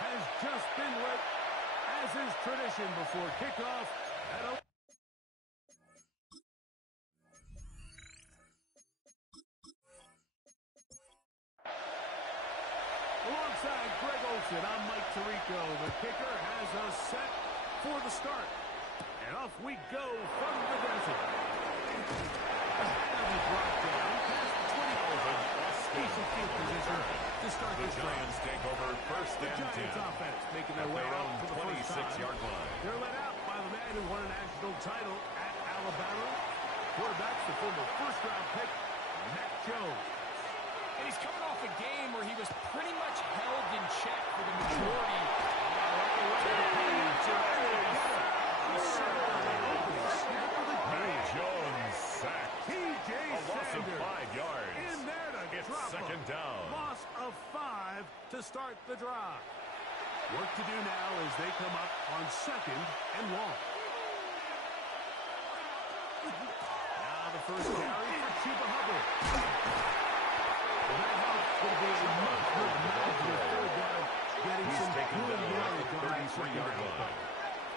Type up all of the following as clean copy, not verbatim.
has just been lit, as is tradition before kickoff at a... Alongside Greg Olsen, I'm Mike Tirico. The kicker has us set for the start. And off we go from the desert. And he brought down past the 20 over. Decent field position to start the Giants take over first and 10. The Giants offense making their way out to the first time. 26-yard line. They're led out by the man who won a national title at Alabama. Quarterback's the former first-round pick, Mac Jones. And he's coming off a game where he was pretty much held in check for the majority. Jones sacked. T.J. A loss of Sanders 5 yards. in there to It's drop second him. down. Loss of 5 to start the drive. Work to do now as they come up on second and long. Now the first carry for Chuba Hubbard. That helps to be a much more manageable third down, getting some good yardage on that second down.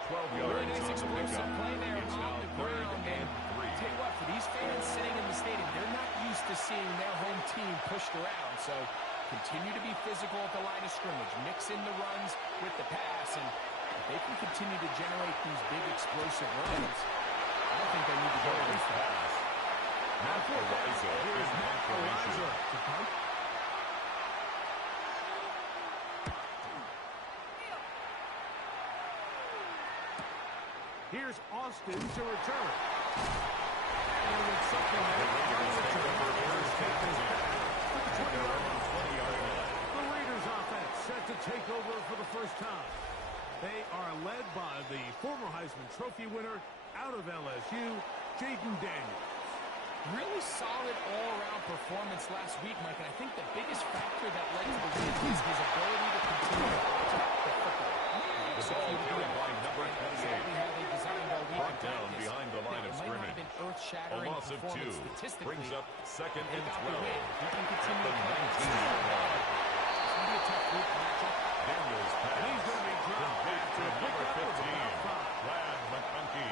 12 yards. Really nice explosive play there It's on now the third ground. and And 3. tell you what, for these fans sitting in the stadium, they're not used to seeing their home team pushed around. So continue to be physical at the line of scrimmage. Mix in the runs with the pass. And if they can continue to generate these big explosive runs, I don't think they need to go to this pass. Matt Araiza is Matt Araiza to punt. Here's Austin to return. And it's something that the Raiders offense set to take over for the first time. They are led by the former Heisman Trophy winner out of LSU, Jaden Daniels. Really solid all-around performance last week, Mike, and I think the biggest factor that led to the win is his ability to continue to protect the football. The ball carried by number 28. Exactly how they designed all week. Brought down behind the line of It might not scrimmage. have been A earth-shattering loss of 2 statistically. brings up second They and got the 12. win. He can continue The to 19-yard line. It's going to be a tough group to match up. Daniels pass. He's going to be dropped back to to pick number up 15. about 5. Ladd McConkey.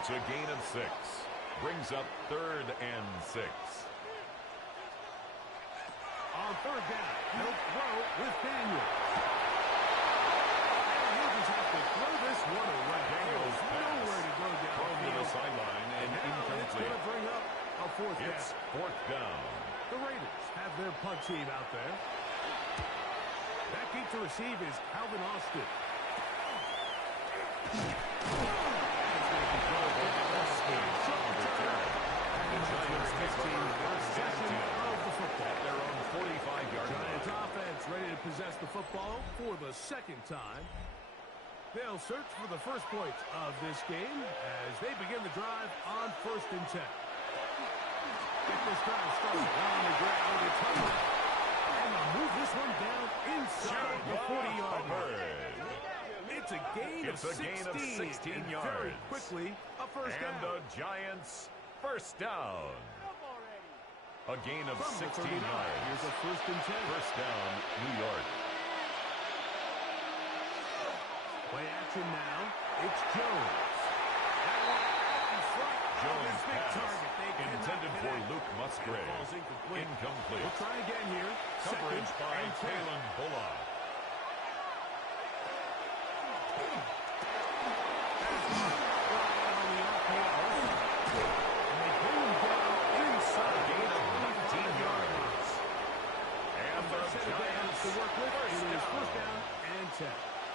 It's a gain of 6. Brings up third and 6. On third down, he'll throw with Daniels. And he'll just have to throw this one away. Daniels pass. Nowhere to go down Thrown to the field. sideline and Now it's going incomplete. to bring up a fourth It's down. fourth down. The Raiders have their punt team out there. Back in to receive is Calvin Austin. Their own 45-yard Giants line. offense ready to possess the football for the second time. They'll search for the first points of this game as they begin the drive on first and 10. Get this drive started on the ground. It's Hubbard. And they'll move this one down inside the 40-yard line. It's a gain of 16 and yards. Very quickly, a first And down. the Giants first down. A gain of From the 16 39, yards. here's a first and 10. First down, New York. Play action now. It's Jones. Jones big pass target. They cannot intended for connect. Luke Musgrave. Ball's incomplete. Incomplete. We'll try again here. Coverage Second by and 10. Kalen Bullock.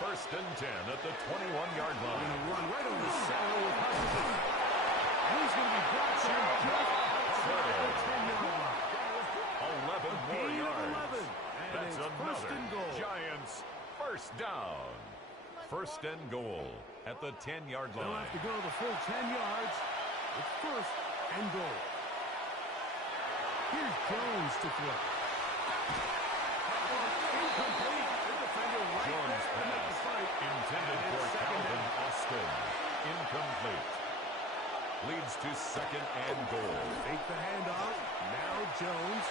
First and 10 at the 21-yard line. Going to run right over the center with Hutchinson. He's going to be brought down just outside the 10-yard line. 11 more Gain of yards. 11. And That's it's first another and goal. Giants first down. First and goal at the 10-yard They'll line. have to go the full 10 yards. It's first and goal. Here's Jones to throw. Incomplete. The defender right Jones there to make the pass fight. intended And for it's second Calvin down. Austin. Incomplete. Leads to second and goal. Take the handoff. Now Jones.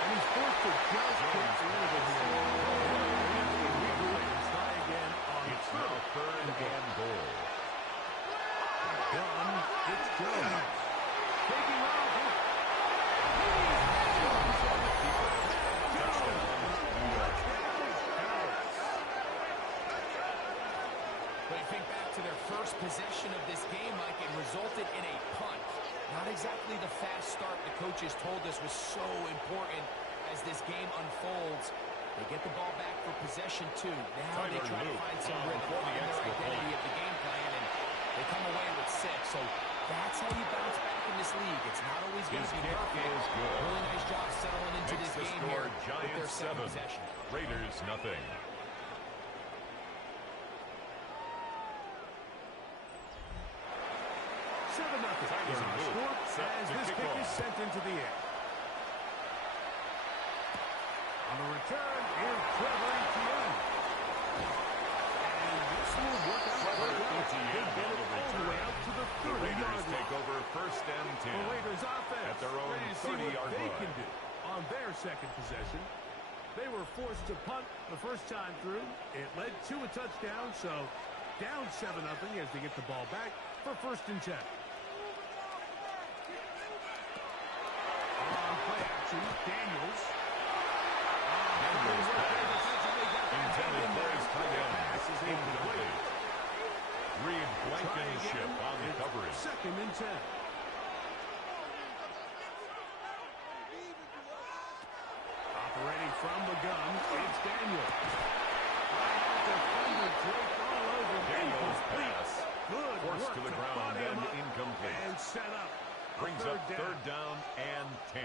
And he's forced to just get rid of it here. to their first possession of this game, Mike. It resulted in a punt. Not exactly the fast start the coaches told us was so important as this game unfolds. They get the ball back for possession two. Now they try to find some rhythm, find their identity of the game plan, and they come away with 6. So that's how you bounce back in this league. It's not always going to be perfect. Really nice job settling into this game here with their second possession. Raiders nothing. Is our score as this kick is sent into the air. On the return, here's Trevor Etienne. And this will work out well. They get it all the way out to the 30-yard line. Take over first and 10. The Raiders offense at their own 30-yard line. They can do on their second possession. They were forced to punt the first time through. It led to a touchdown, so down 7-0 as they get the ball back for first and 10. On play action, Daniels. Intended for his tight end. Incomplete. Reed Blankenship on the coverage. Second and 10. Operating from the gun, it's Daniels. Right at the defender, Drake all over. Daniels pass. Good forced work to the ground and incomplete. And set up. Brings up third down and 10.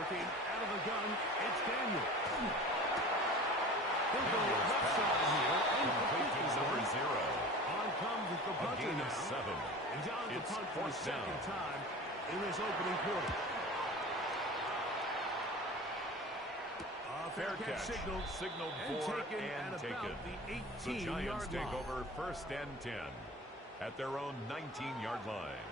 Working out of the gun, it's Daniel. He'll go left side here. Complete to number 0. On comes the punter now. 7. And John the It's punt for the second down. time in this opening quarter. Fair catch. Signaled for and taken. The Giants take over first and 10 at their own 19-yard line.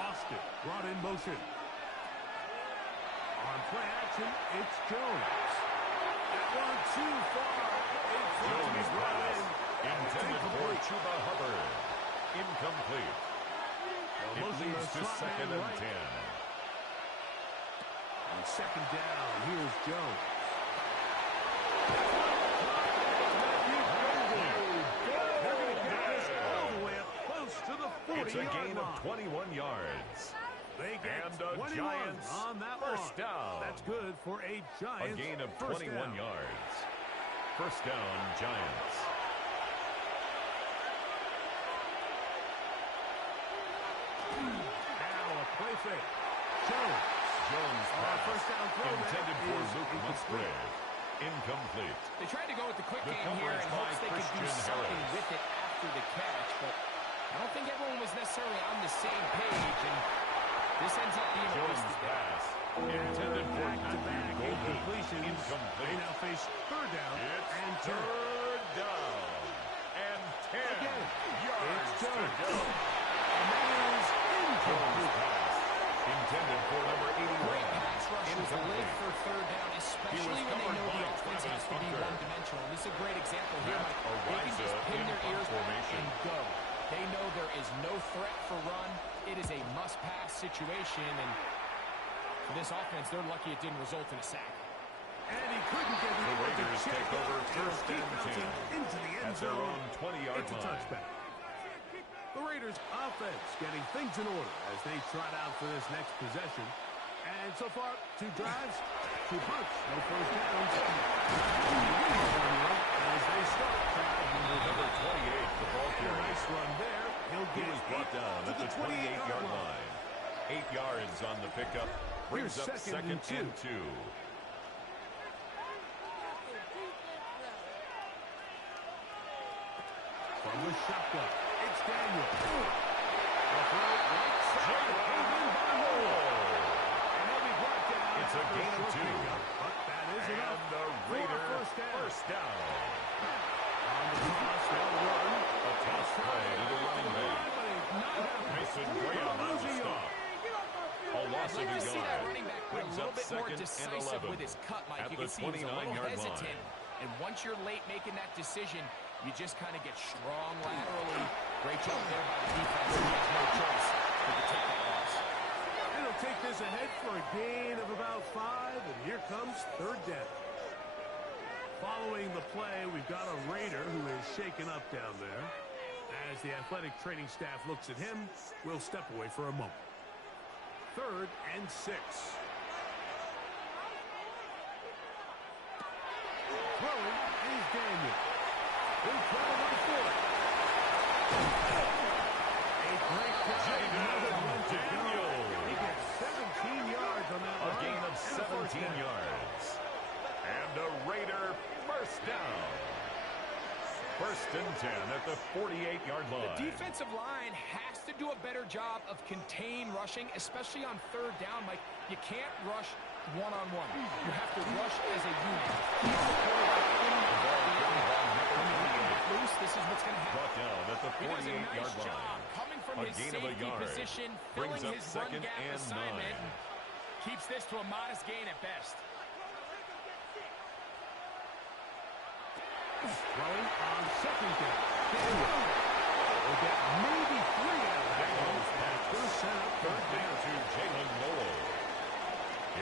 Austin brought in motion. On play action, it's Jones. That one too far. Jones pass intended for Chuba Hubbard. Incomplete. It leads to second and 10. On second down, here's Jones. They're going to get this all the way up close to the 40-yard line. It's a gain of 21 yards. They get and the 21 Giants on that first one. down. That's good for a Giants. A gain of first 21 down. yards. First down, Giants. Now a play fake. Jones pass. First down throw intended for is Luke Musgrave. Incomplete. They tried to go with the quick The game here in coverage hopes by they could do Christian something Harris. with it after the catch, but I don't think everyone was necessarily on the same page, and this ends up being a Jones wasted pass. Intended for back-to-back Golden. incompletions. They Incomplete. now face third down It's and 10. third down and 10 Again, yards it's to Jones. go. And that is Jones incomplete. pass. Intended for number 81. Great pass rushers live for third down, especially when they covered know the by offense has to be Travis Hunter. one-dimensional. This is a great example here, Matt Mike. They can just Araiza pin in their ears back formation. and go. They know there is no threat for run. It is a must-pass situation, and for this offense, they're lucky it didn't result in a sack. And he couldn't get The it to Raiders check take up. over It'll first keep and bouncing 10 into the end at their zone. own 20-yard It's a line. touchback. The Raiders offense getting things in order as they trot out for this next possession. And so far, 2 drives, 2 punts, no first downs. As they start Number 28, the ball carrier. nice run there. He'll He get was brought down to at the 28-yard line. 8 yards on the pickup. Brings Here's up second and 2. From the shotgun, it's Daniel. The throw right side, pulled in by Moore. And he'll be brought down. It's a gain of 2. But that is And enough the for a Raider first down. On the toss, they'll run. A toss play to the running back. Mason Graham on the stop. A loss I'd of like a to see that yard. running back be a Brings little up bit more second and decisive 11 with his cut, Mike. at You the can see he was a little 29-yard hesitant. line. And once you're late making that decision, You just kind of get strong laterally. Great job there by the defense. He has no choice but to take that loss. And he'll take this ahead for a gain of about 5, and here comes third down. Following the play, we've got a Raider who is shaken up down there. As the athletic training staff looks at him, we'll step away for a moment. 3rd and 6. Throwing is Daniel. He'll throw one for it. A great catch. Daniel. He gets 17 yards on that run. A gain of 17 yards. And a Raider first down. 1st and 10 at the 48-yard line. The defensive line has to do a better job of contain rushing, especially on 3rd down. Mike, you can't rush one-on-one. You have to rush as a unit. Loose, this is what's going to happen. Brought down at the 48-yard nice line. Coming from A his gain of a safety yard. position, Brings filling up his run 2nd gap and assignment. 9. Keeps this to a modest gain at best. Throwing on 2nd down. We'll get maybe 3 out of that. Daniels pass. They're set up 3rd down to Jalen Noel.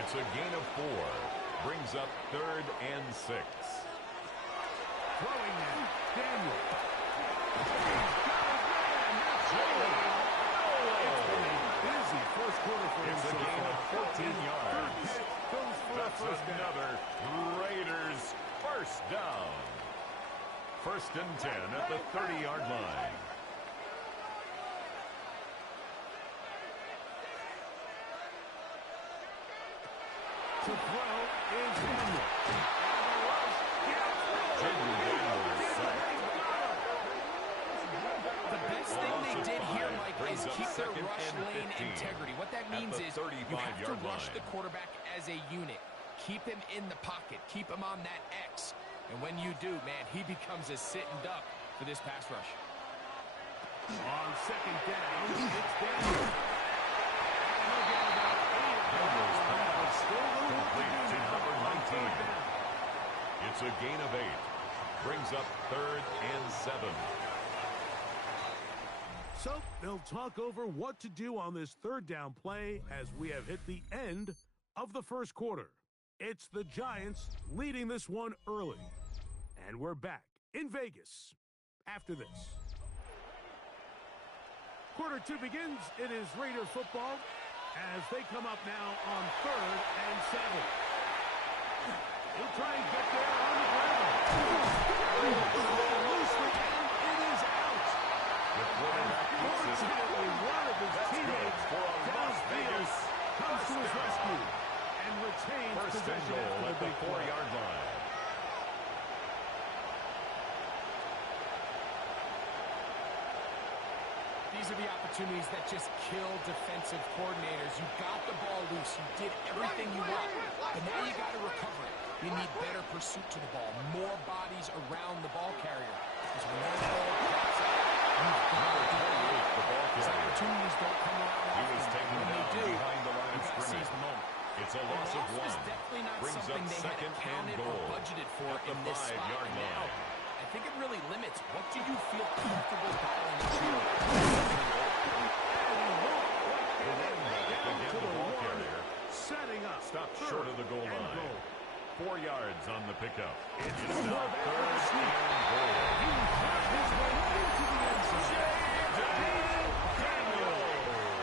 It's a gain of 4. Brings up 3rd and 6. Throwing now. Daniel. It's been a busy first quarter for him. It's a so gain far. of 14 yards. Third pick goes for a That's first down. another Raiders first down. 1st and 10 at the 30-yard line. To throw is Daniel. Jaden Daniels sacked. The best thing they did here, Mike, Brings is up keep their 2nd rush and lane 15 integrity. What that at means the is you have to 35-yard rush line. the quarterback as a unit. Keep him in the pocket. Keep him on that X. And when you do, man, he becomes a sitting duck for this pass rush. On 2nd down, it's Daniel. And they'll get about 8 Daniels pass. Still a little work to Complete do to now number on 19. 3rd down. It's a gain of 8. Brings up 3rd and 7. So they'll talk over what to do on this 3rd down play as we have hit the end of the first quarter. It's the Giants leading this one early. And we're back in Vegas after this. Quarter 2 begins. It is Raider football as they come up now on 3rd and 7. He'll try and get there on the ground. Loosely, and it is out. The quarterback keeps his Unfortunately, one of his That's good teammates for a Las Vegas comes to his first down. rescue and retains First and possession goal after at the the big play. 4-yard line. These are the opportunities that just kill defensive coordinators. You got the ball loose. You did everything you want. But now you got to recover it. You need better pursuit to the ball. More bodies around the ball carrier. Because when that ball pops out, you've got to do it. The ball These carrier. opportunities don't come around He was often. taken When they down do, behind the line you of got to seize scrimmage. the moment. It's a loss of is 1. definitely not Brings something up they had 2nd and accounted or goal budgeted for at the in this spot. 5-yard And now, line. I think it really limits what do you feel comfortable dialing into. The running back again, To the the ball one, carrier. setting up. Stopped 3rd short of the goal and line. goal. 4 yards on the pickup. It's It's the now quarterback 3rd with the sneak. and goal. He drives his way into the end zone. Daniel.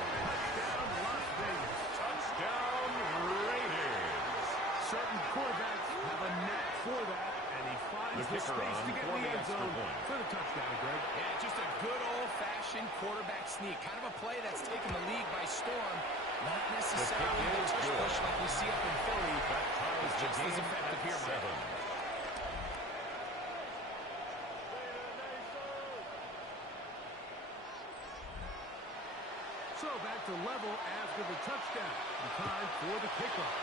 Touchdown, Las Vegas. Touchdown, Raiders. Certain quarterbacks have a knack for that, and he finds The the kicker space on to get for in the the end extra zone point. for the touchdown, Greg. Yeah, just a good old-fashioned quarterback sneak. Kind of a play that's taken the league by storm. Not necessarily kick the is tush good. push like we see up in Philly. That ties It's the just as game effective at here, Mike. 7. So back to level after the touchdown. And time for the kickoff.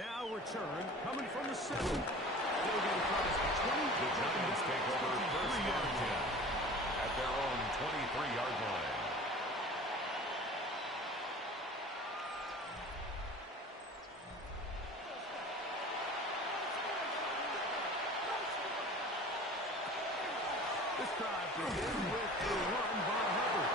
Now return coming from the 7. They'll get across the 20. The Giants take over 1st and 10 at their own 23-yard line. This drive begins with a run by Hubbard.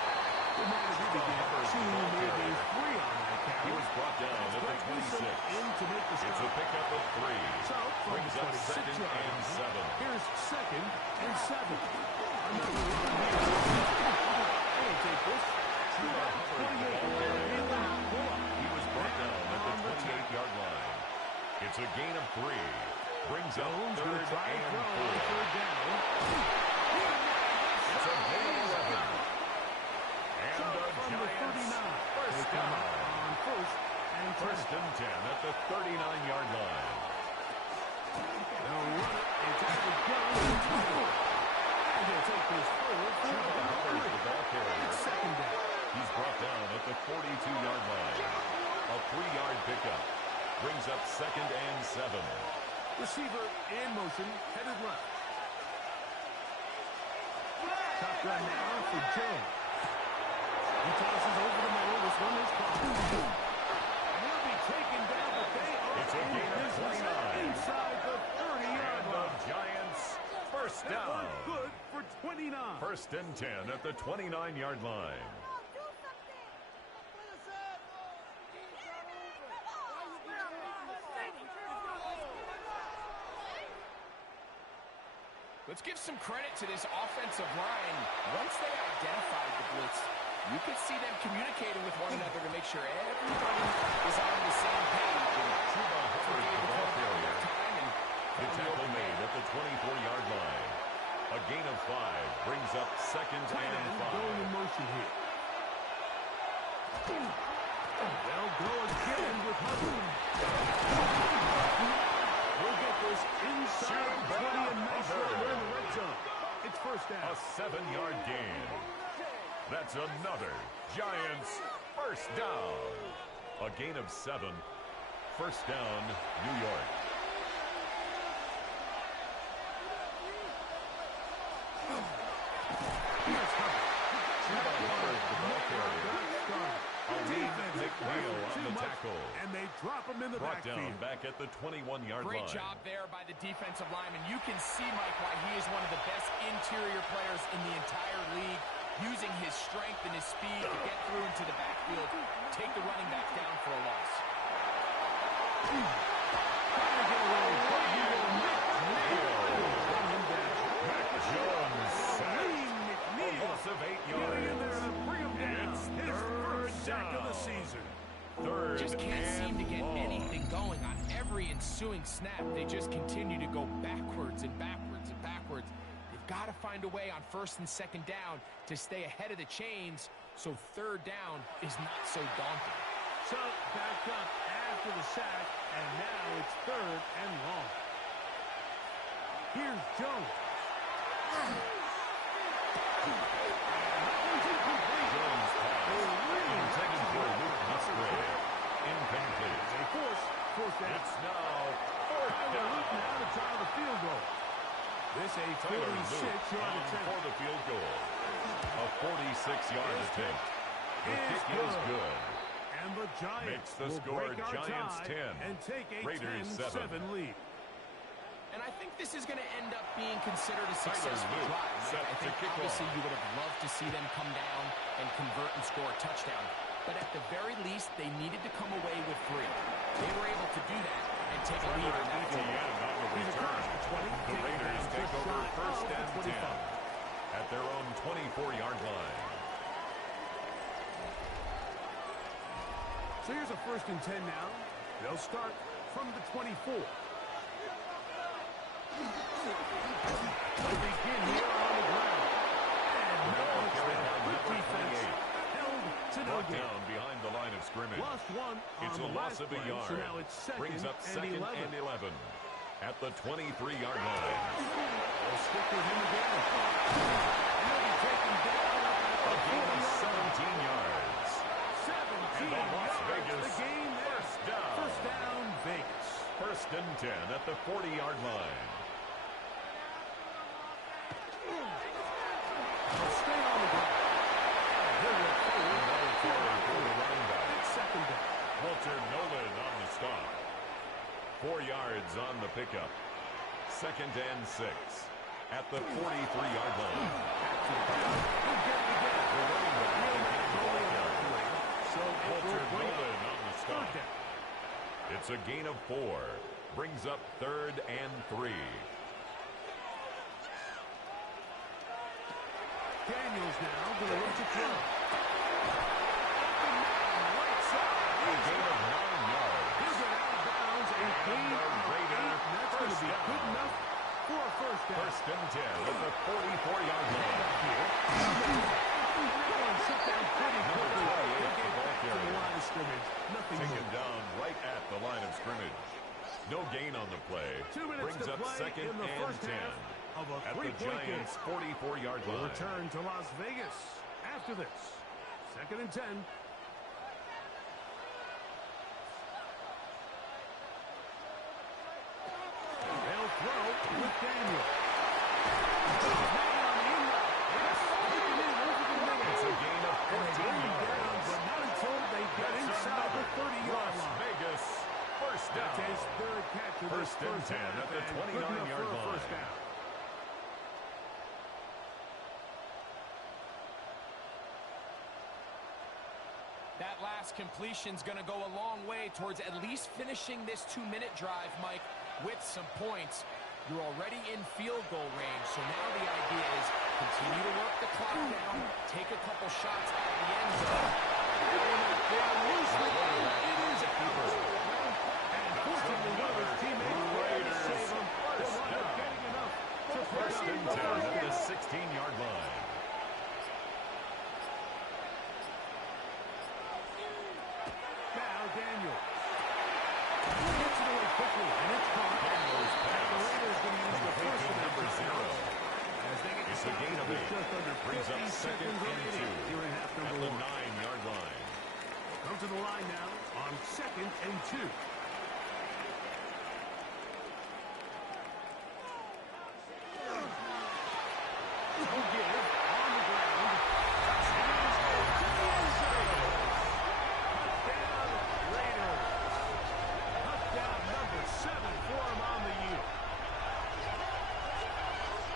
The man as he began 2, maybe 3 on that carry. He was brought down at the 26. In to make the It's a pickup of 3. So, Brings up 2nd and 7. Here's 2nd and 7. Another run here. They'll take this. Chuba Hubbard, the ball carrier. He was brought down at the 28-yard line. It's a gain of 3. Brings up 3rd and 4. Down. It's a gain of 11. And the Giants first down. On first and 10 at the 39-yard line. They'll run it. They take the gun. And they'll take this forward. Chuba Hubbard, the ball carrier. It's 2nd down. He's brought down at the 42-yard line. A 3-yard pickup. Brings up 2nd and 7. Receiver in motion, headed left. Shotgun now for Jones. He tosses over the middle. This one is caught. Will be taken down, but they are It's a gain of 29. Inside the 30-yard And the line. Giants first That down. was good for 29. First and 10 at the 29-yard line. Let's give some credit to this offensive line. Once they identified the blitz, you could see them communicating with one another to make sure everybody is on the same page. And Chuba Hubbard, the ball carrier. The tackle open made at the 24-yard line. A gain of 5 brings up 2nd and 5. Going in motion here. They'll go again with Hubbard. We'll get this inside 20 and make sure we're in the red zone. It's first down. A 7-yard gain. That's another Giants first down. A gain of 7. First down, New York. Here's Hubbard. Chuba Hubbard, the ball carrier. Aleem McNeil on the tackle. And they drop him in the Brought backfield. down back at the 21-yard line. Great job there by the defensive lineman. You can see, Mike, why he is one of the best interior players in the entire league, using his strength and his speed to get through into the backfield, take the running back down for a loss. Trying to get away, but he will not make it. Run him down. Mac Jones sacked. Aleem A McNeil loss of 8 getting in there yards. to bring him down. It's His first sack of the down. season. Third Just can't seem to get and long. anything going on every ensuing snap. They just continue to go backwards and backwards and backwards. They've got to find a way on first and second down to stay ahead of the chains so third down is not so daunting. So back up after the sack, and now it's third and long. Here's Jones. Jones pass. Intended for Luke Musgrave. Incomplete. They force down. It's now fourth Tyler Luke down. now to try the field goal. This a Tyler Luke 46-yard on attempt. for the field goal. A 46-yard attempt. The Is kick is good. And the Giants Makes the will score break our Giants tie 10, and take a Raiders 10-7 lead. And I think this is going to end up being considered a Tyler successful Luke drive. set I to think kick obviously off. you would have loved to see them come down and convert and score a touchdown. But at the very least, they needed to come away with 3. They were able to do that and take a lead on that field. Etienne on the return. The Raiders take over first and 10 at their own 24-yard line. So here's a first and 10 now. They'll start from the 24. They'll begin here on the ground. And now it's the good defense held to no Brought gain. down behind the line of scrimmage. Lost one It's on a the loss last of a play, yard. so now it's Brings up second and 11 at the 23-yard line. They'll stick with him again. And he'll be taken down A at gain the of 40-yard 17 yards. 17 And the Las yards. Vegas The game there. first down. First down, Vegas. First and 10 at the 40-yard line. They'll stay on the ground. He'll look forward. Another carry for the running back. It's second down. Walter Nolan on the stop. 4 yards on the pickup. Second and 6 at the 43-yard line. It's a gain of 4. Brings up 3rd and 3. Daniels now going to look to throw. A gain of 9 yards. Here's an out of bounds, a gain of 8. That's going to be good enough for a first down. 1st and 10 at the 44-yard line. Everyone shut down pretty quickly. They get back to the line of scrimmage. Nothing Taken more. down right at the line of scrimmage. No gain on the play. 2 minutes Brings to up play 2nd in the and first 10 half of a at the three-point game. Giants' 44-yard We'll line. return to Las Vegas after this. 2nd and 10. They'll throw with Daniel. It's a gain of 14 yards. But not until they get inside the 30-yard line. Vegas, first down. That's his 3rd catch of this 1st and 10 half, at the and good enough 29-yard for a line. first down. That last completion's going to go a long way towards at least finishing this 2-minute drive, Mike, with some points. You're already in field goal range, so now the idea is continue to work the clock down, take a couple shots at the end zone. They're loosely in. It is a keeper. And fortunately, one of his teammates tried to save him. But not getting enough to pick 1st up and the 10 first at the down. 16-yard line. Now Daniel. Gets it away quickly, and it's caught. Daniels pass. The Raiders going to use the Complete first to of their number 0. as they get It's a gain of 8. just under Brings 50 up 2nd seconds and 2 remaining here in half at number the 1. 9-yard line. Come to the line now on 2nd and 2. No give on the ground. Touchdown, Raiders. Touchdown number 7 for them on the year.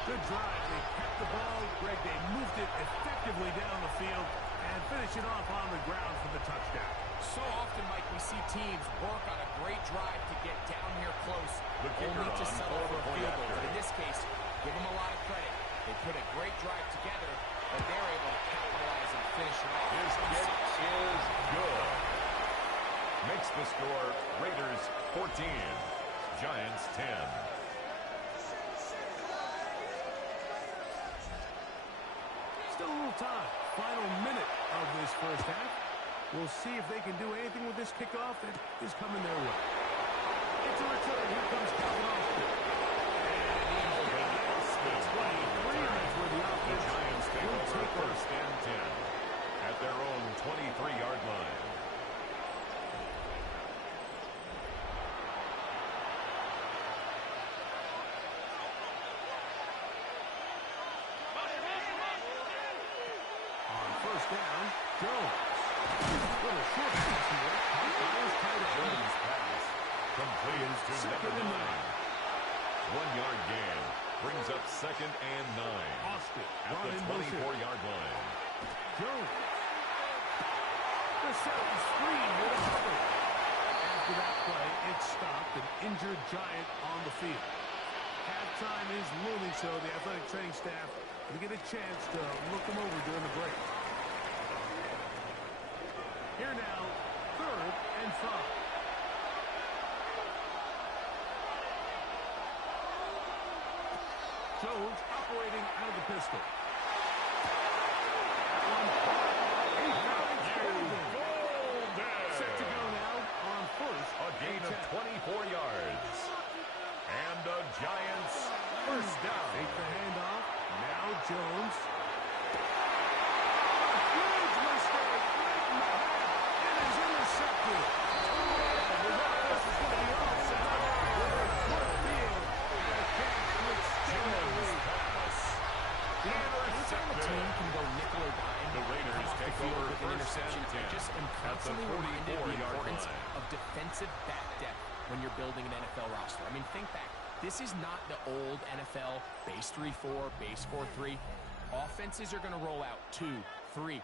Good drive. They kept the ball. Greg, they moved it effectively down the field and finish it off on the ground for the touchdown. So often, Mike, we see teams work on a great drive to get down here close, The kicker only to on settle for a point field goal. after. But in this case, give them a lot of credit. They put a great drive together, but they're able to capitalize and finish it off. His kick is good. Makes the score Raiders 14, Giants 10. Still a little time. Final minute of this first half. We'll see if they can do anything with this kickoff that is coming their way. It's a return. Here comes Calvin Austin. And 23, and that's where the The offense Giants take will over take over. 1st and 10 at their own 23-yard line. On 1st down, Jones. Little short pass here. Fires tight end. Jones' pass completes to Second number and 9. 1-yard gain brings up 2nd and 9 Austin. at the run in motion. 24-yard line. Jones. The Sounds free with a cover. After that play, it stopped. An injured Giant on the field. Halftime is looming, so the athletic training staff will get a chance to look them over during the break. Here now, 3rd and 5. Jones operating out of the pistol. Set to go now on 1st. A gain of 24 yards. And the Giants first down. Take the handoff. Now Jones. A huge mistake. Right in the head. It is intercepted. The offense is going to be all set up. With a good field. And a chance to extend their lead. Anytime a team can go nickel or dime, The Raiders come off the take field over with an 1st interception. and 10 I just am at the constantly reminded of the 44-yard importance line. of defensive back depth when you're building an NFL roster. I mean, think back. This is not the old NFL base 3-4, base 4-3. Offenses are going to roll out 2, 3,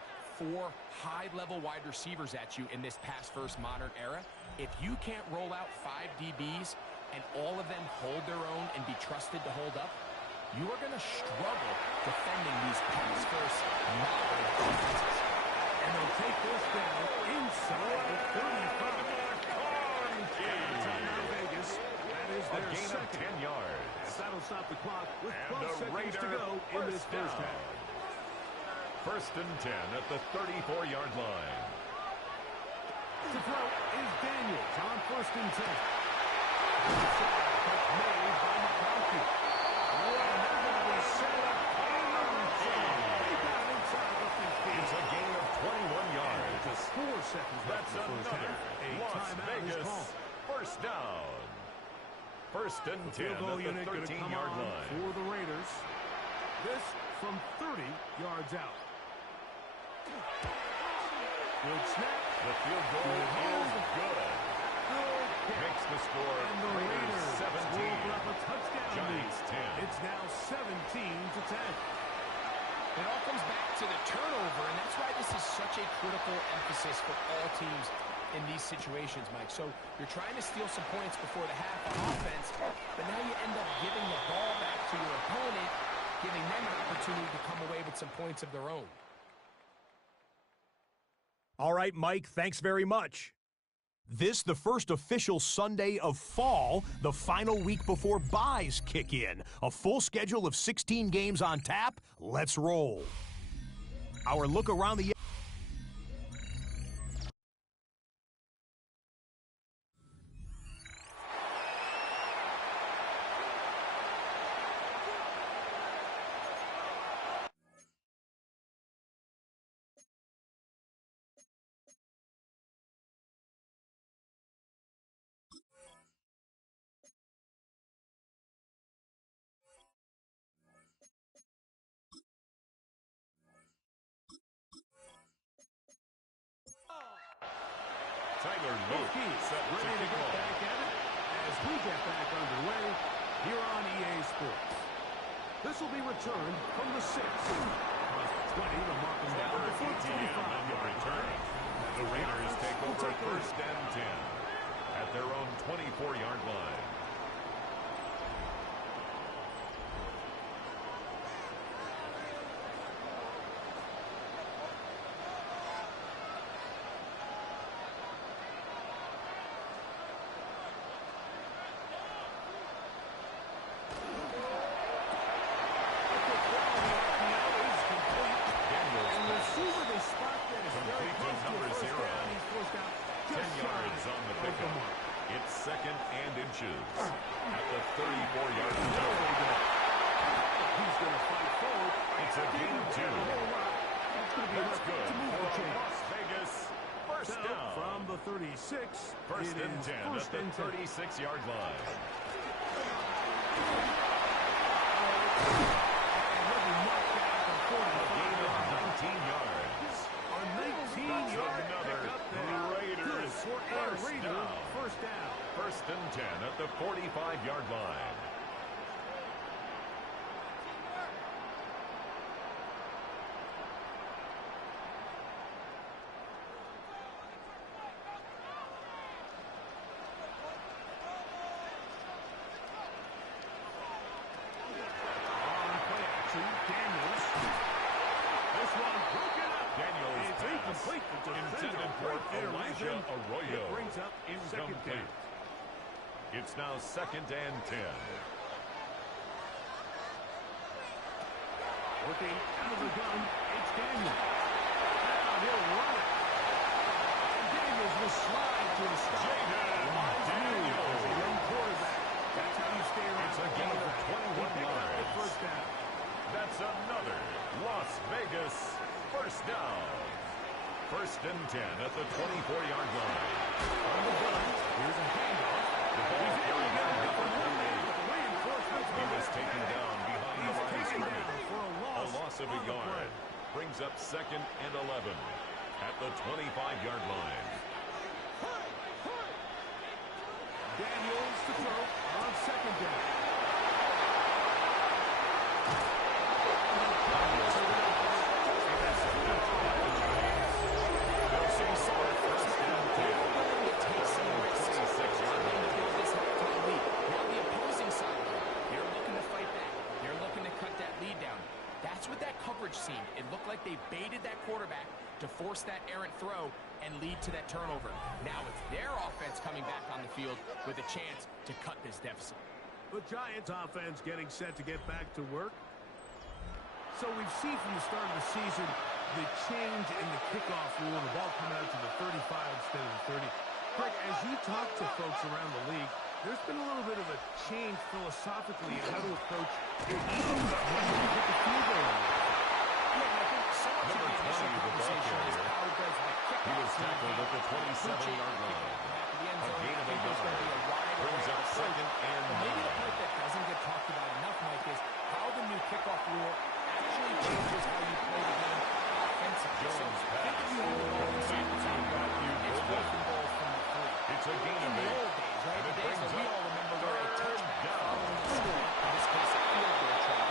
4 high-level wide receivers at you in this pass-first modern era. If you can't roll out 5 DBs and all of them hold their own and be trusted to hold up, you are going to struggle defending these pass-first modern offenses. And they'll take this down inside the 35. Timeout Vegas. That is their gain of second. 10 yards. As that'll stop the clock with And 12 a seconds to Raider go in this first down. half. First and 10 at the 34-yard line. To throw is Daniels on first and 10. Inside, that's made by McConkey. Oh, and they're going to be set up on the return. They got it inside the 15. It's a gain of 21 yards. Just 4 seconds left That's in the first another half. A Las timeout is Vegas called. first down. First and 10 Field goal at unit the going to come 13-yard on line. for the Raiders. This from 30 yards out. Good snap. The field goal is good. Good kick. Makes the score And the Raiders Raiders 17. will open up a touchdown Giants lead. 10. It's now 17-10. It all comes back to the turnover, and that's why this is such a critical emphasis for all teams in these situations, Mike. So you're trying to steal some points before the half on offense, but now you end up giving the ball back to your opponent, giving them an opportunity to come away with some points of their own. All right, Mike, thanks very much. This, the first official Sunday of fall, the final week before byes kick in. A full schedule of 16 games on tap. Let's roll. Our look around the... Tyler Luke set to Ready to kick get off. back at it as we get back underway here on EA Sports. This will be returned from the 6. Across the 20, the Markham down to the ATM on the 45. return. The Raiders take over first and 10 at their own 24-yard line. Second and inches at the 34-yard line. He's going to fight forward. It's a gain of 2. That's good for Las Vegas. First down. From the 36. First and 10 at the 36-yard line. A gain of 19 yards. A 19-yard pickup there. Raiders For a Raider first down. First and 10 at the 45-yard line. On play action, Daniels. This one broken up. Daniels It's pass incomplete. The defender intended for right there with Elijah him. Arroyo. It brings up second Incomplete. down. It's now second and 10. Working out of the gun, it's Daniels. Now he'll run it. And Daniels will slide to a stop. Wise move as a young quarterback. That's how you stay around. It's a gain of 21 Pick up the yards. first down. That's another Las Vegas first down. First and 10 at the 24-yard line. On the gun, here's a handoff. The ball He's able to carried get down it to from the 1 38. but the reinforcements He are was right taken back. down behind the He's line of taken scrimmage. down for A loss of a on the yard. play. Brings up second and 11 at the 25-yard line. Daniels to throw on second down. Seemed. It looked like they baited that quarterback to force that errant throw and lead to that turnover. Now it's their offense coming back on the field with a chance to cut this deficit. The Giants offense getting set to get back to work. So we've seen from the start of the season the change in the kickoff rule, the ball coming out to the 35 instead of the 30. Greg, as you talk to folks around the league, there's been a little bit of a change philosophically in how to approach even when you get the field goal. Number 20, the ball carrier. He was tackled at the 27-yard line. A gain of 8 yards. Brings up second and maybe 9. the part that doesn't get talked about enough, Mike, is how the new kickoff rule actually changes how you play the game offensively. Jones pass. It's fourth and goal from the 3. It's a gain of 8. In the old days, right? The days that we all remember where a touchback following the score, in this case a field goal try,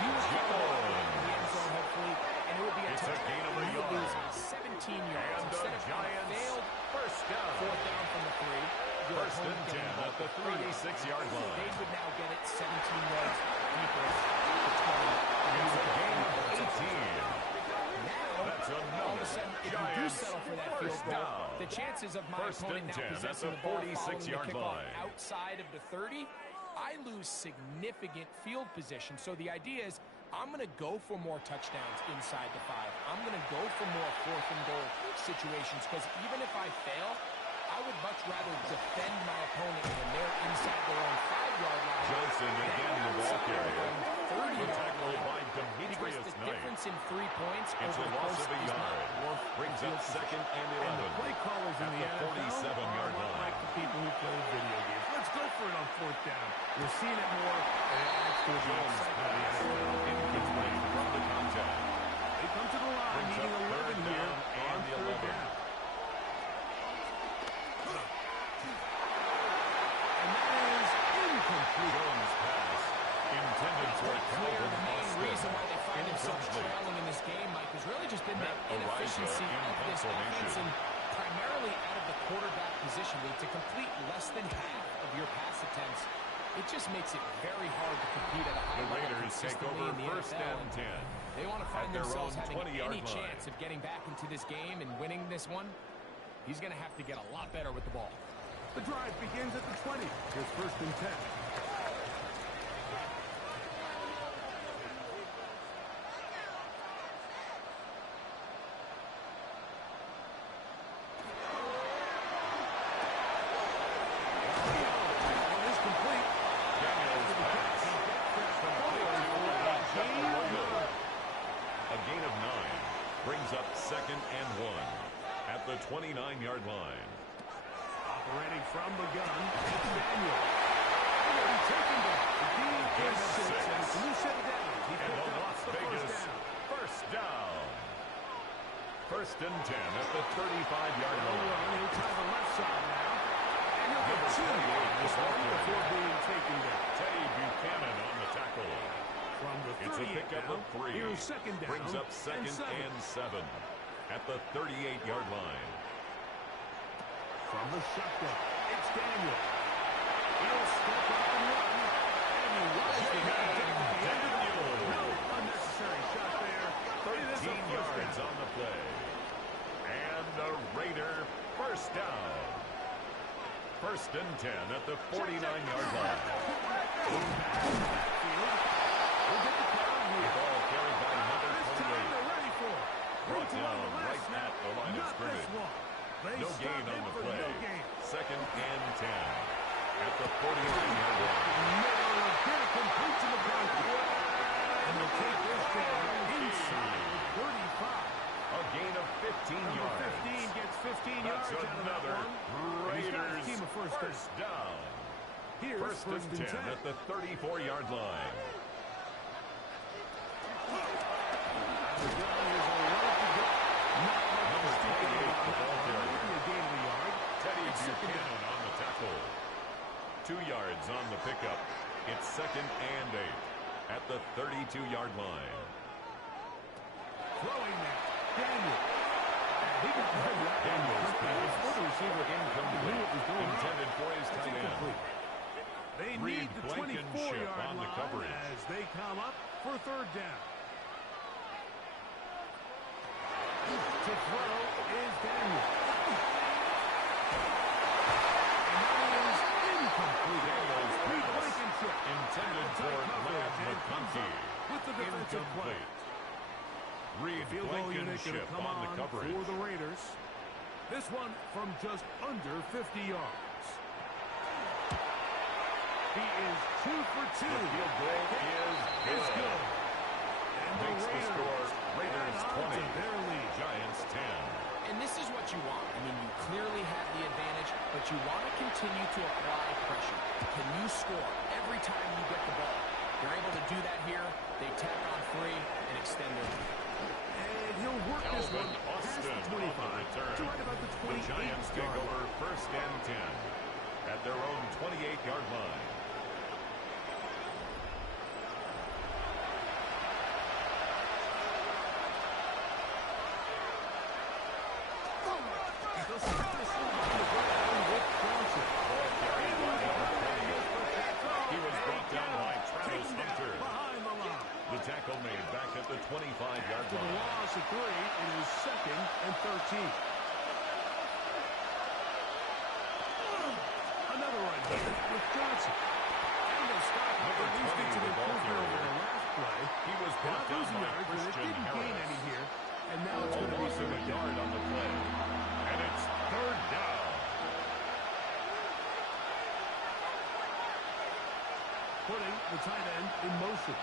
you would kick the ball in the end zone, hopefully, and it would be a touchback. You would lose 17 yards instead of a failed first down. Fourth down from the 3. First and 10 at the 36-yard line. They would now get it 17 yards deeper at the 20. It's a gain of 18. Now, that's another. All of a sudden, if you do settle for that field goal, the chances of my opponent now possessing the ball following the kickoff outside of the 30, I lose significant field position. So the idea is, I'm going to go for more touchdowns inside the 5. I'm going to go for more fourth and goal situations, because even if I fail, I would much rather defend my opponent when they're inside their own 5-yard line. Johnson again, the ball carrier. 30 tackled by Demetrius the Knight. difference in 3 points It's a loss of a yard. Brings up second and 11. And the play callers in the NFL 47-yard are line. like the people who play video games. Let's go for it on fourth down. We're seeing it more, and it adds to the excitement of the NFL. Incomplete from the contact. They come to the line, Brings needing up 11 third here down on and the third 11. down. And that is incomplete. Jones pass intended for Clear, Calvin the main Austin. reason why they find themselves trailing in this game, Mike, has really just been the inefficiency of this offense, and primarily out of the quarterback position. To complete less than half of your pass attempts, it just makes it very hard to compete at a high The level Raiders take consistently over in the first NFL. and 10. They want to find At their themselves own having 20-yard any line. chance of getting back into this game and winning this one. He's going to have to get a lot better with the ball. The drive begins at the 20. Here's first and 10. A gain of 9 brings up second and 1 at the 29-yard line. Operating from the gun, it's Daniel. Taken back. He is 6 and loose it down. He And picked the up Las the Vegas first down. First and 10 at the 35-yard line. He'll tie the left side now. And he'll get 2 this one before being taken down. Teddy Buchanan on the tackle. From the 38 It's a pickup down, of 3. here's second down. Brings up second and 7 at the 38-yard line. From the shotgun, it's Daniel. He'll step up and run. And he runs the guy down at the end of the field. No unnecessary shot there. 13 yards on the play. And the Raider first down. First and 10 at the 49-yard line. Ball carried by number 28. Brought down right at the line of scrimmage. No gain on the play. Second and 10 at the 49-yard line. Get it complete to the Broncos. And they'll take this down inside 35. A gain of 15 yards. 15 gets 15 That's yards out of that another one. Raiders Team of first down. Here's First and 10 at the 34-yard line. Number 28, the ball carrier. Teddy Buchanan on the tackle. 2 yards on the pickup. It's 2nd and 8 at the 32-yard line. Throwing that. Daniels. Daniels pass. Receiver incomplete. Intended for his tight end. They need the 24-yard line as they come up for 3rd down. To throw is Daniels. And that is incomplete. Daniels Blankenship. Intended for Brad McConkey. With the defensive play. Reed Blankenship on the coverage. For the Raiders. This one from just under 50 yards. He is 2 for 2. The field goal is good. And Makes the score Raiders 20, their lead. Giants 10. And this is what you want. I mean, you clearly have the advantage, but you want to continue to apply pressure. Can you score every time you get the ball? They're able to do that here. They tack on 3 and extend their lead. And he'll work this one past the 25 to right about the 28 The Giants take over 1st and 10 at their own 28-yard line. He was brought down by Travis Hunter. Behind the line. The tackle made back at the 25-yard To the line. loss of 3, it is 2nd and 13. Another run here with Johnson. And they'll stop him. Number At least 20, it's an the ball improvement over carrier. the last play. He was They're brought not down losing by yards, but it Christian didn't gain Harris. any here. And now A it's going to be loss of a third yard down. on the play. And it's 3rd down. Putting the tight end in motion.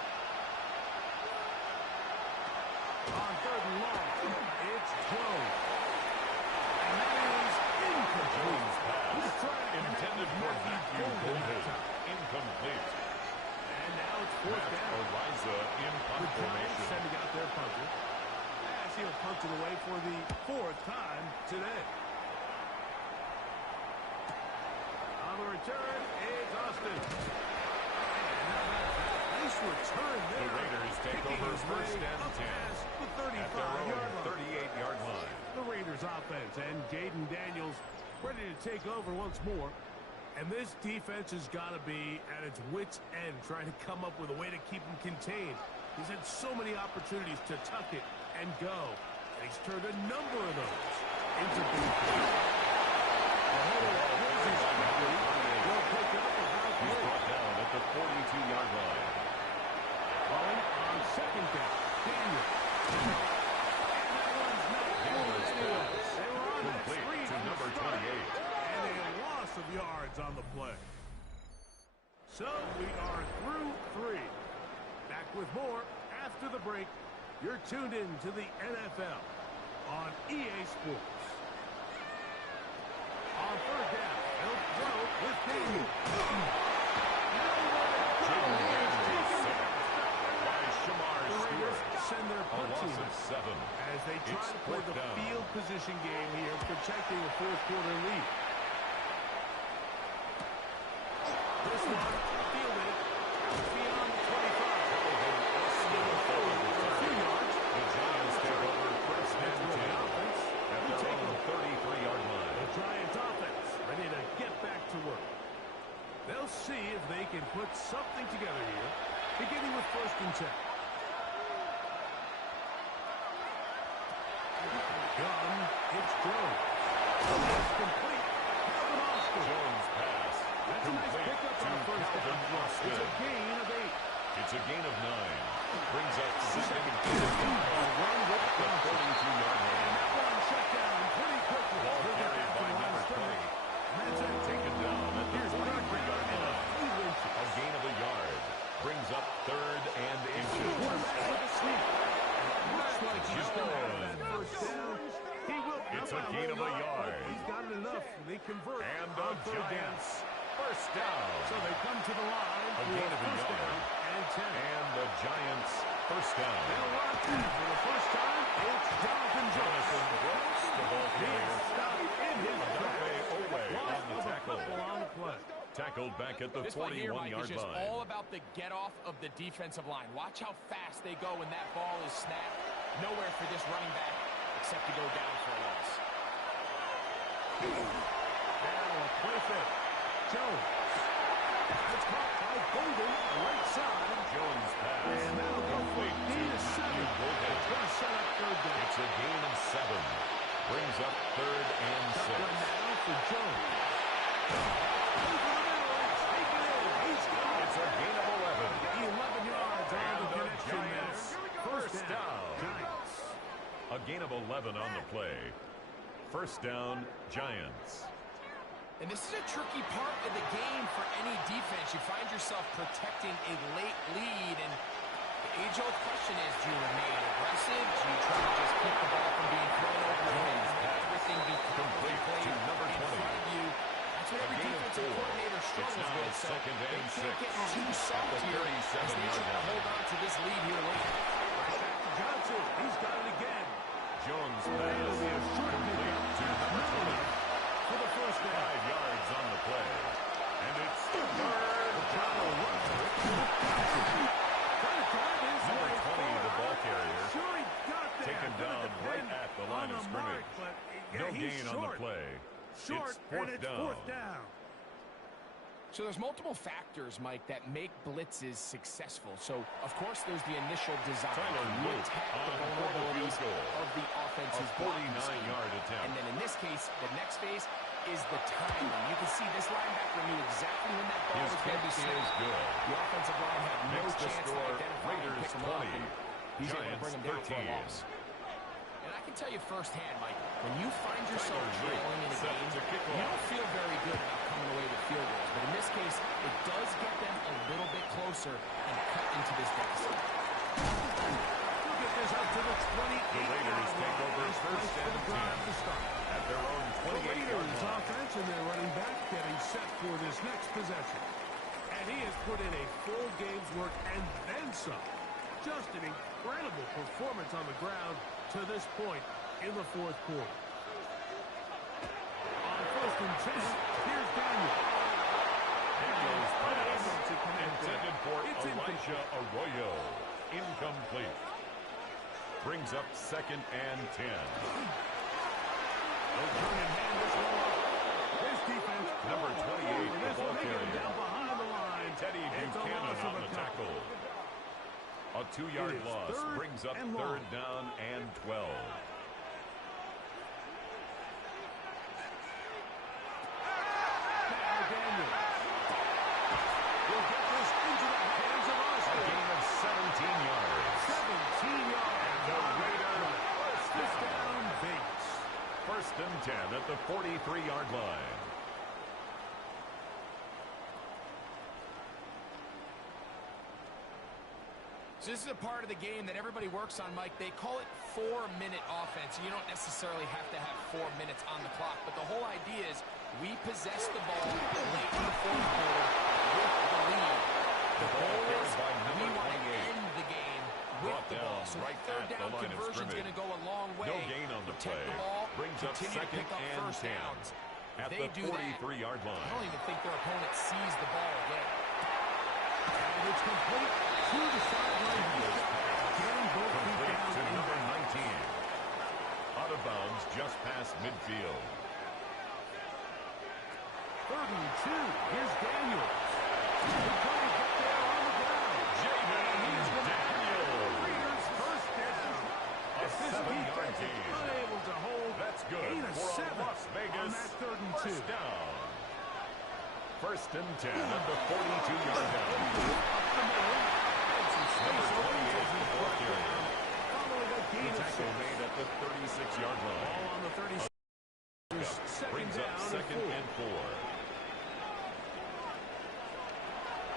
On 3rd and long, it's thrown. And that is incomplete. Jones pass. Intended for Matthew Golden. Incomplete. And now it's 4th Matt down. Ariza in punt The Giants formation. sending out their punter. As he'll punt it away for the 4th time today. On the return, it's Austin. Nice return there. The Raiders take Kicking over his 1st way and up 10 past the at their 35-yard own line. 38-yard line. The Raiders offense and Jaden Daniels ready to take over once more. And this defense has got to be at its wits' end, trying to come up with a way to keep him contained. He's had so many opportunities to tuck it and go, and he's turned a number of those into big plays. He's brought down at the 42-yard line. Calling on 2nd down. Daniels. Daniels pass. Complete to number 28. And a loss of yards on the play. So we are through 3. Back with more after the break. You're tuned in to the NFL on EA Sports. On 3rd down, he'll throw with Daniels. Jaden Daniels sacked by Shamar The Raiders Stewart. send their A punt loss team of 7. as they try It's to play 4th the down. field position game here, protecting a 4th-quarter lead. This one fielded beyond the 25. A few yards. The Giants take over 1st and 10 at We their take own over. 33-yard line. The Giants offense ready to get back to work. They'll see if they can put something together here, beginning with 1st and 10. Gun, it's Jones. It's complete. Calvin Austin. Jones pass. That's a nice Complete pickup to on 1st Calvin down. Austin. It's a gain of 8. It's a gain of 9. Brings up 2nd and 10 Run with at the 42-yard line. That one shut down pretty quickly. Ball He'll get carried back to by the line number of 20. scrimmage. And that's it. Taken down at the Here's 43-yard and a line. few inches. A gain of a yard. Brings up 3rd and inches. Quarterback with a sneak. Looks like he's going to have that 1st down. He will. It's a gain of a yard. He's got it enough. They convert And the on 3rd down. Giants 1st down. So they come to the line A for gain of a 1st yard. down and 10. And the Giants 1st down. They'll run for the first time. It's Jonathan Jonathan Brooks, the ball He carrier. is stopped in his Agape tracks. Owe Loss on the of a tackle. couple on the play. Tackle tackled back at the 41-yard line. line. All about the get off of the defensive line. Watch how fast they go when that ball is snapped. Nowhere for this running back except to go down for a loss. Now a play fake. Jones. That's caught by Golden, right side. Jones pass. And that'll go for a gain of 7. It's going to set up third down. It's a gain of 7. Brings up 3rd and 6. Shotgun now for Jones. Over the middle. Take it in. He's got it. It's a gain of 11. 11 yards on the connection there. First down. Giants. A gain of 11 on the play. First down, Giants. And this is a tricky part of the game for any defense. You find yourself protecting a late lead, and the age-old question is, do you remain aggressive? Do you try to just keep the ball from being thrown over your head? Everything be complete to number 20. In front of you. That's what every defensive coordinator struggles with. So second they and can't 6. get too soft here as they try to hold on to this lead here late. Right back to Johnson. He's got it again. Jones pass complete to number 20. For the first down. 5 yards on the play. And it's the third down. Number 20, the ball carrier. Sure he got there. Taken down right at the line of scrimmage. No gain on the play. Short, it's fourth down. So there's multiple factors, Mike, that make blitzes successful. So, of course, there's the initial design. Tyler Luke attack the on vulnerabilities the field goal. of the offense's A 49-yard attempt. And then in this case, the next phase is the timing. You can see this linebacker knew exactly when that ball was going to be His kick snapped. is good. The offensive line had no Makes the chance to score identify and Raiders pick him up. 20. He's able to Giants bring him down for a 13. loss. And I can tell you firsthand, Mike, when you find yourself Tyler trailing in a set game, to kick you off. don't feel very good about coming away with field goals. But in this case, it does get them a little bit closer and cut into this deficit. We'll get this up to the 28. The Raiders take over first and 10 at their own 28-yard Raiders line. offense and their running back getting set for this next possession. And he has put in a full game's work and then some. Just an incredible performance on the ground to this point in the fourth quarter. On first and 10, here's Daniel. Daniel's pass intended for It's Elijah Arroyo. Incomplete. Brings up second and 10. They'll turn and hand this one off. This defense. Number 28, the ball carrier. Down behind the line. Teddy It's a Buchanan loss of on a the couple. tackle. A 2-yard It is loss third brings up and long. third down and 12. Now Daniel. Will get this into the hands of A Austin. gain of 17 yards. 17 yards. And the Raider This down Vegas. First and 10 at the 43-yard line. So this is a part of the game that everybody works on, Mike. They call it 4-minute offense. You don't necessarily have to have 4 minutes on the clock, but the whole idea is we possess the ball late in the fourth quarter with the lead. The goal is we want to end the game with the ball. So right third at the down line of conversion is scrimmage. going to go a long way. No gain on the Protect play. the ball, Brings up continue to second pick up and first 10 downs. at If they the do that, 43-yard I line. don't even think their opponent sees the ball again. And it's complete to the sideline. Getting both feet Complete down to in number bounds. 19. Out of bounds just past midfield. Third and 2. Here's Daniels. He's trying to get there on the ground. Jaden Daniels. Raiders first down. A If this 7-yard defense is gain. unable to hold, That's good gain of for a 7 Las Vegas on that third and 2. first down. First and 10 at the 42-yard line. Number 28, the ball carrier. Following a gain The of tackle 6. made at the 36-yard line. Ball on the 36. Second Brings up down second and and 4.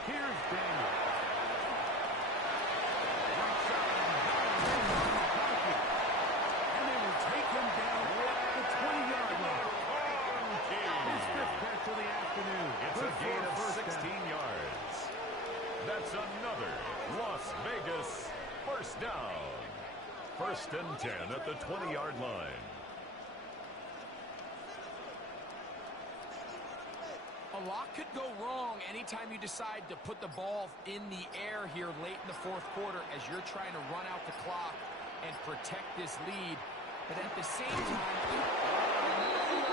Here's Daniel. Right side. And they will take him down at the 20-yard line. His fifth catch of the afternoon. It's Good a for gain of first 16 down. yards. That's another Las Vegas first down. First and 10 at the 20-yard line. A a lot could go wrong anytime you decide to put the ball in the air here late in the fourth quarter as you're trying to run out the clock and protect this lead. But at the same time,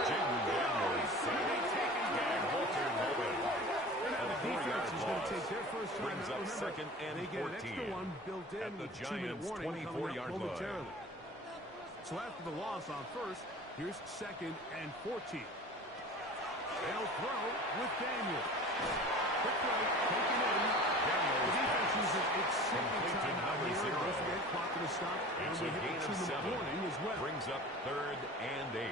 Jaden Daniels and Walter Nolan. The defense is going to take their first time brings out. up Remember, second and they get 14 an extra one built in at the with 2-minute Giants' warning coming up 24-yard line. momentarily. So after the loss on first, here's second and 14. They'll throw with Daniel. Quick throw, taken in. The defense uses its second time out here. Don't forget, clock to stop. And It's we a hit gain the of 7. warning as well. Brings up third and 8.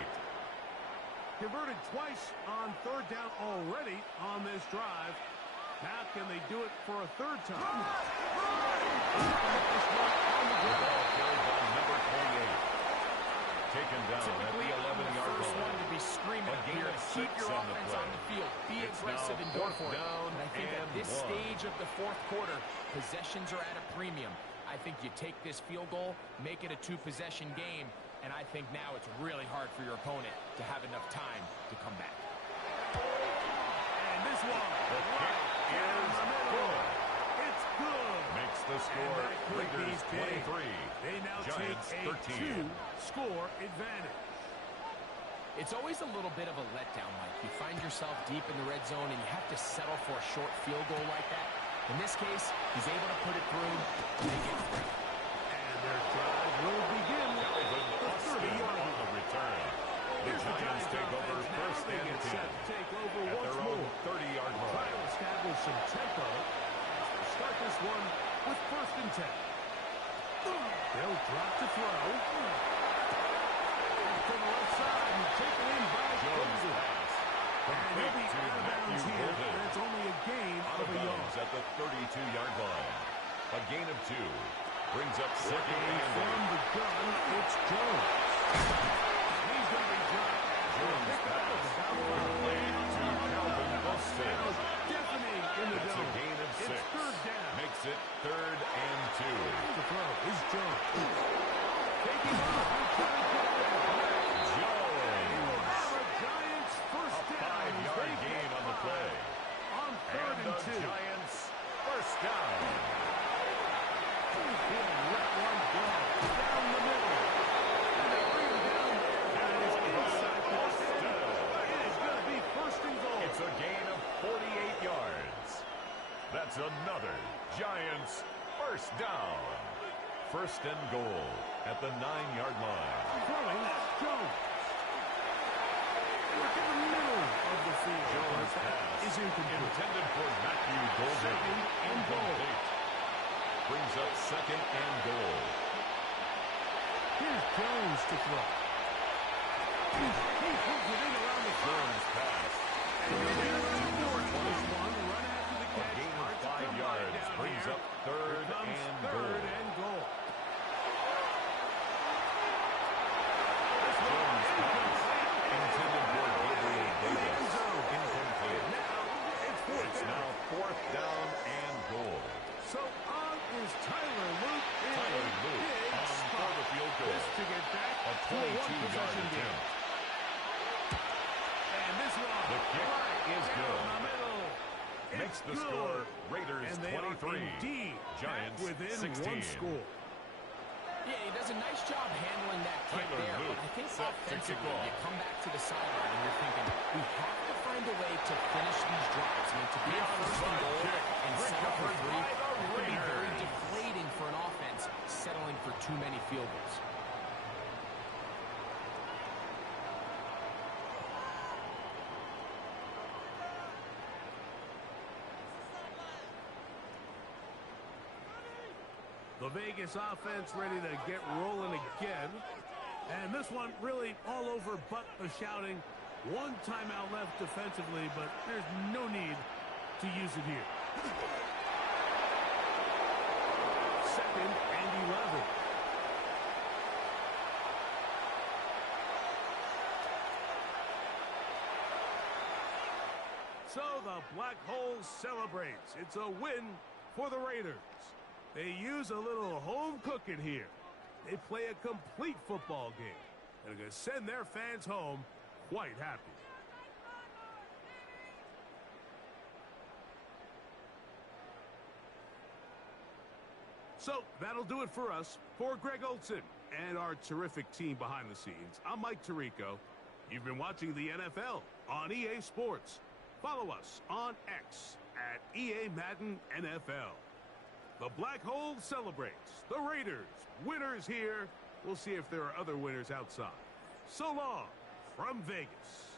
Converted twice on third down already on this drive. Now can they do it for a third time? Carried by number 28. Taken down at the 11-yard first line. one to be screaming A up gain here. of Keep 6 your on the offense play. on the field. Be It's aggressive now and go fourth for it. down And I think at and this 1. stage of the fourth quarter, possessions are at a premium. I think you take this field goal, make it a 2-possession game, and I think now it's really hard for your opponent to have enough time to come back. And this one, The kick is good. it's good. Makes the score And that could be Raiders big. 23. They now Giants take a 13. 2-score advantage. It's always a little bit of a letdown, Mike. You find yourself deep in the red zone, and you have to settle for a short field goal like that. In this case, he's able to put it through. Make it free. And their drive will begin. Calvin Austin 30-yard on the return. The Giants take over first They and get 10 set to take over at once their own more. 30-yard Try line. to establish some tempo. They start this one with first and 10. They'll drop to throw. To the left side and taken in by Jones Golden. pass. And he'll be Complete to out of bounds Matthew here. Golden. That's only a gain Out of of a yard. bounds at the 32-yard line. A gain of 2. Brings up second And and from 8. the gun, it's Jones. He's going to be dropped. Jones pass. Complete to Calvin Austin. Deafening in the That's a dome. gain of 6. It's third down. Makes it third and 2. The throw is Jones. Taking off. Jones. Have a Giants first A down. 5-yard They gain get on the 5 play. On third And and the 2. Giants first down. He'll let one go down the middle. And they bring him down there. And it's inside the 10. It is going to be first and goal. It's a gain of 48 yards. That's another Giants first down. First and goal at the 9-yard line. Throwing Jones. Look in the middle of the field. Jones That pass is incomplete. intended for Matthew Golden. Second and goal. Incomplete. Brings up second and goal. Here's Jones to throw. He pulls it in around the Jones pass. And in around the board for this one. Run after the A catch. gain of Hard to 5 come by yards. down Brings here. up third Here comes and third goal. and goal. Jones pass. Intended for Gabriel Davis. Incomplete. It's now fourth down and goal. So on is Tyler Luke in Tyler a Luke big on for spot. the field goal. This to get back A to a 22-yard one-possession game. attempt. And this one The kick right is down good. the middle. Makes It's the good. score Raiders And they 23. are indeed Giants back within 16. one score. Yeah, he does a nice job handling that kick Tyler there. Luke But I think set to kick offensively, off. you come back to the sideline and you're thinking, we have to find a way to finish these drives. I mean, to be on first and goal kick. and settle for Recovered 3, by the it could be very Raiders. deflating for an offense settling for too many field goals. The Vegas offense ready to get rolling again. And this one really all over but the shouting. One timeout left defensively, but there's no need to use it here. Second and 11. So the Black Hole celebrates. It's a win for the Raiders. They use a little home cooking here. They play a complete football game. And are going to send their fans home quite happy. So that'll do it for us. For Greg Olson and our terrific team behind the scenes, I'm Mike Tirico. You've been watching the NFL on EA Sports. Follow us on X at EA Madden NFL. The Black Hole celebrates. The Raiders, winners here. We'll see if there are other winners outside. So long from Vegas.